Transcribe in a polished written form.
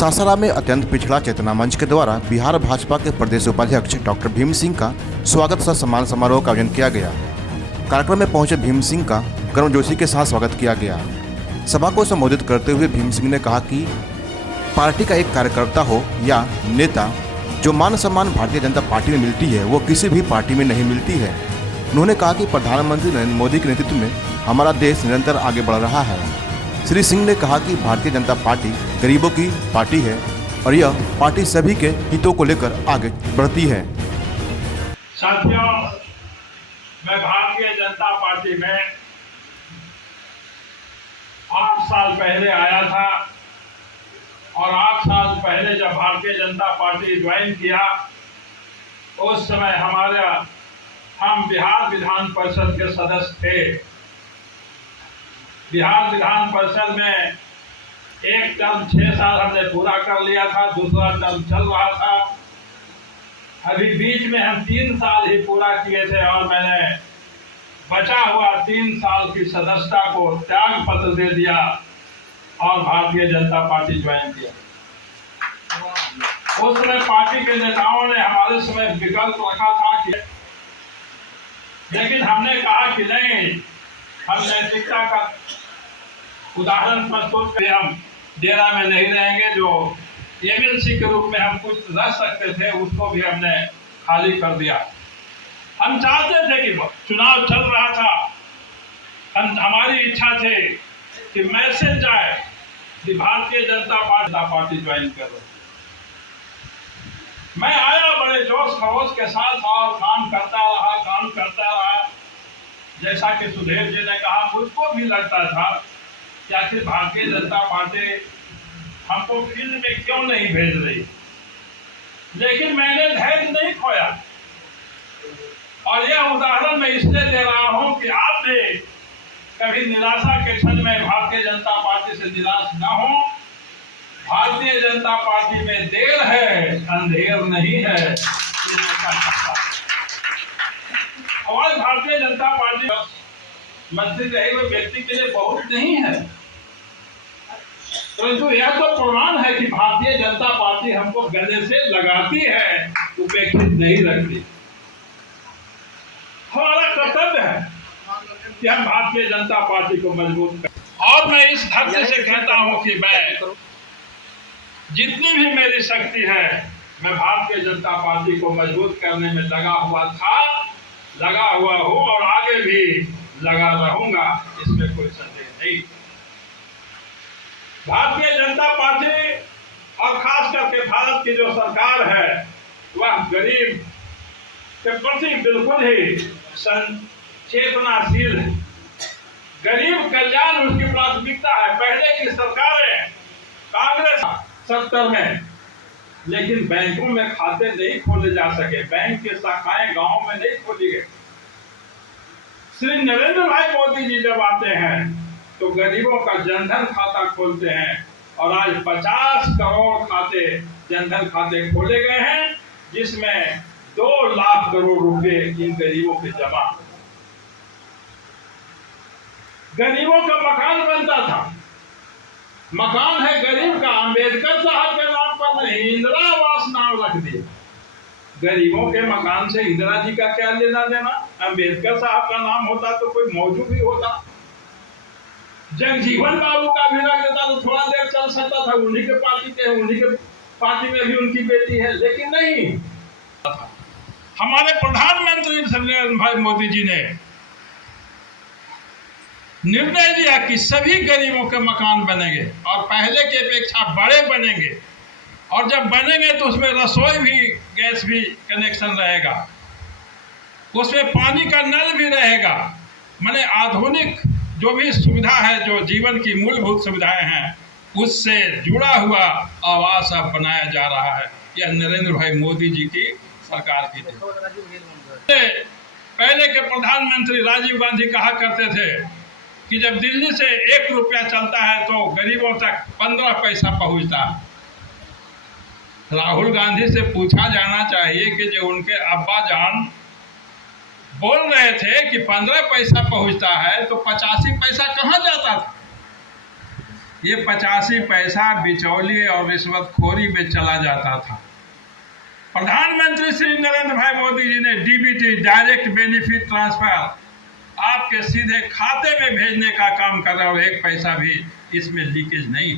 सासाराम में अत्यंत पिछड़ा चेतना मंच के द्वारा बिहार भाजपा के प्रदेश उपाध्यक्ष डॉक्टर भीम सिंह का स्वागत सह सम्मान समारोह का आयोजन किया गया। कार्यक्रम में पहुंचे भीम सिंह का गर्मजोशी के साथ स्वागत किया गया। सभा को संबोधित करते हुए भीम सिंह ने कहा कि पार्टी का एक कार्यकर्ता हो या नेता, जो मान सम्मान भारतीय जनता पार्टी में मिलती है वो किसी भी पार्टी में नहीं मिलती है। उन्होंने कहा कि प्रधानमंत्री नरेंद्र मोदी के नेतृत्व में हमारा देश निरंतर आगे बढ़ रहा है। श्री सिंह ने कहा कि भारतीय जनता पार्टी गरीबों की पार्टी है और यह पार्टी सभी के हितों को लेकर आगे बढ़ती है। साथियों, मैं भारतीय जनता पार्टी में 8 साल पहले आया था और 8 साल पहले जब भारतीय जनता पार्टी ज्वाइन किया उस समय हम बिहार विधान परिषद के सदस्य थे। बिहार विधान परिषद में एक टर्म 6 साल हमने पूरा कर लिया था, दूसरा टर्म चल रहा था। अभी बीच में हम 3 साल ही पूरा किए थे और मैंने बचा हुआ 3 साल की सदस्यता को त्याग पत्र दे दिया और भारतीय जनता पार्टी ज्वाइन किया। उस समय पार्टी के नेताओं ने हमारे समय विकल्प रखा था कि, लेकिन हमने कहा कि नहीं, हम नैतिकता का उदाहरण प्रस्तुत करें। हम डेरा में नहीं रहेंगे। जो एमएलसी के रूप में हम कुछ रह सकते थे उसको भी हमने खाली कर दिया। हम चाहते थे कि चुनाव चल रहा था, हमारी इच्छा थे कि मैसेज जाए कि भारतीय जनता पार्टी ज्वाइन करो। मैं आया बड़े जोश खरोश के साथ और काम करता रहा। जैसा कि सुधीर जी ने कहा, मुझको भी लगता था कि आखिर भारतीय जनता पार्टी हमको फील्ड में क्यों नहीं भेज रही, लेकिन मैंने धैर्य नहीं खोया। और यह उदाहरण मैं इसलिए दे रहा हूं कि आप भी कभी निराशा के क्षण में भारतीय जनता पार्टी से निराश न हो। भारतीय जनता पार्टी में देर है, अंधेर नहीं है। और भारतीय जनता पार्टी मंत्री रहे हुए व्यक्ति के लिए बहुत नहीं है, परंतु यह तो प्रमाण है कि भारतीय जनता पार्टी हमको गले से लगाती है, उपेक्षित नहीं रखती। हमारा कर्तव्य है कि हम भारतीय जनता पार्टी को मजबूत करें। और मैं इस धरती से कहता हूं कि मैं जितनी भी मेरी शक्ति है, मैं भारतीय जनता पार्टी को मजबूत करने में लगा हुआ था, लगा हुआ हूं और आगे भी लगा रहूंगा, इसमें कोई संदेह नहीं। भारतीय जनता पार्टी और खास करके भारत की जो सरकार है वह गरीब के प्रति बिल्कुल ही चेतनाशील है। गरीब कल्याण उसकी प्राथमिकता है। पहले की सरकारें कांग्रेस 70 में, लेकिन बैंकों में खाते नहीं खोले जा सके, बैंक की शाखाएं गांव में नहीं खोली गई। श्री नरेंद्र भाई मोदी जी जब आते हैं तो गरीबों का जनधन खाता खोलते हैं और आज 50 करोड़ खाते जनधन खाते खोले गए हैं, जिसमें 2 लाख करोड़ रुपए इन गरीबों के जमा। गरीबों का मकान बनता था। मकान है गरीब का, अंबेडकर साहब के नाम पर नहीं, इंदिरा आवास नाम रख दिया। गरीबों के मकान से इंदिरा जी का क्या लेना देना? अंबेडकर साहब का नाम होता तो कोई मौजूद ही होता। जगजीवन बाबू का भी रख देता तो थोड़ा देर चल सकता था। उन्हीं के पार्टी के, उन्हीं के पार्टी में भी उनकी बेटी है, लेकिन नहीं। हमारे प्रधानमंत्री नरेंद्र भाई मोदी जी ने निर्णय लिया कि सभी गरीबों के मकान बनेंगे और पहले की अपेक्षा बड़े बनेंगे, और जब बनेंगे तो उसमें रसोई भी, गैस भी कनेक्शन रहेगा, उसमें पानी का नल भी रहेगा। माने आधुनिक जो भी सुविधा है, जो जीवन की मूलभूत सुविधाएं हैं, उससे जुड़ा हुआ आवास अब बनाया जा रहा है। यह नरेंद्र भाई मोदी जी की सरकार की थी। पहले के प्रधानमंत्री राजीव गांधी कहा करते थे कि जब दिल्ली से 1 रुपया चलता है तो गरीबों तक 15 पैसा पहुंचता। राहुल गांधी से पूछा जाना चाहिए कि जो उनके अब्बा जान बोल रहे थे कि 15 पैसा पहुंचता है तो 85 पैसा कहां जाता था? ये 85 पैसा बिचौलिए और रिश्वतखोरी में चला जाता था। प्रधानमंत्री श्री नरेंद्र भाई मोदी जी ने डीबीटी, डायरेक्ट बेनिफिट ट्रांसफर, आपके सीधे खाते में भेजने का काम कर रहे और 1 पैसा भी इसमें लीकेज नहीं।